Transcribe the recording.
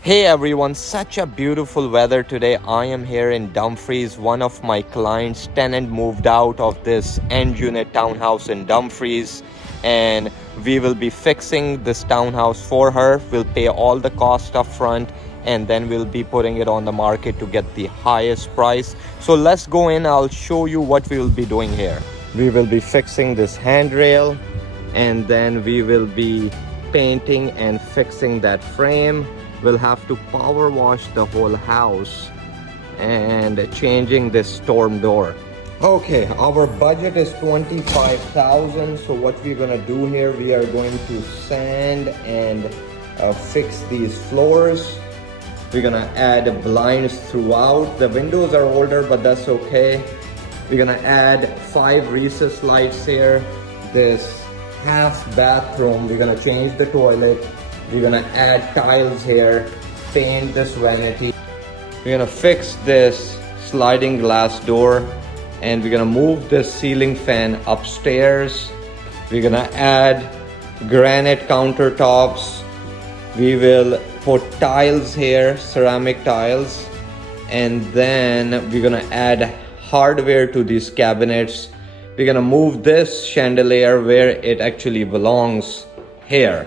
Hey everyone, such a beautiful weather today. I am here in Dumfries. One of my clients' tenant moved out of this end unit townhouse in Dumfries, and we will be fixing this townhouse for her. We'll pay all the cost up front, and then we'll be putting it on the market to get the highest price. So let's go in. I'll show you what we will be doing here. We will be fixing this handrail, and then we will be painting and fixing that frame. We'll have to power wash the whole house and changing this storm door. Okay, our budget is 25,000. So what we're gonna do here, we are going to sand and fix these floors. We're gonna add blinds throughout. The windows are older, but that's okay. We're gonna add 5 recessed lights here. This half bathroom, we're gonna change the toilet. We're gonna add tiles here, paint this vanity. We're gonna fix this sliding glass door, and we're gonna move this ceiling fan upstairs. We're gonna add granite countertops. We will put tiles here, ceramic tiles, and then we're gonna add hardware to these cabinets. We're gonna move this chandelier where it actually belongs, here.